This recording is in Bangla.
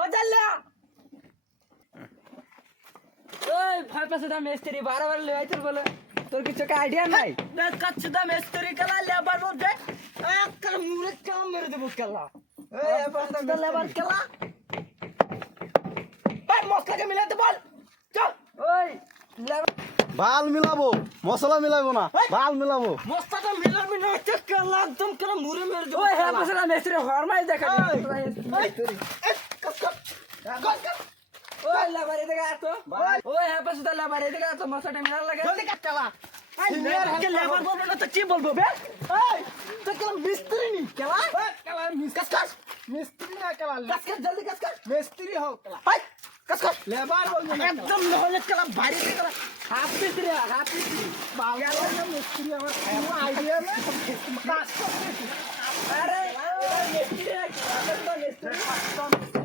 গজাল্লা ওই ভয় পাছে দা মিস্ত্রি বারবার লইতের বলে তোর কিছু আইডিয়া নাই বেশ কাছে দা মিস্ত্রি কালা লেবার বলতে একটা মুরে কাম মেরে দেব কালা এই এবার তো লেবার কালা ভাই মশলাকে মিলাতে বল চল ওই লেবার ভাল মিলাবো মশলা মিলাবো না ভাল মিলাবো মশলাটা মিলাবি না কালা একদম কালা মুরে মেরে দেব ওই হ্যাঁ পাছে দা মিস্ত্রি হরমাই দেখা ওই লেবার এদিকে আয় তো ওই হ্যাঁ পাছে দা লেবার এদিকে আয় তো মশলাটা মিলা লাগে জলদি কাট কালা লেবার বলবো না তো কি বলবো বে এই তো কালা মিস্ত্রি নি কালা কালা মিস্ত্রি না কালা কাজ জলদি কাজ কর মিস্ত্রি হোক কালা ভাই কাজ কর লেবার বলবো না একদম নহলে কালা বাইরে থেকে কালা হাফ মিস্ত্রি বাবা মিস্ত্রি আমার কোনো আইডিয়া নেই কাজ করতে আরে মিস্ত্রি মিস্ত্রি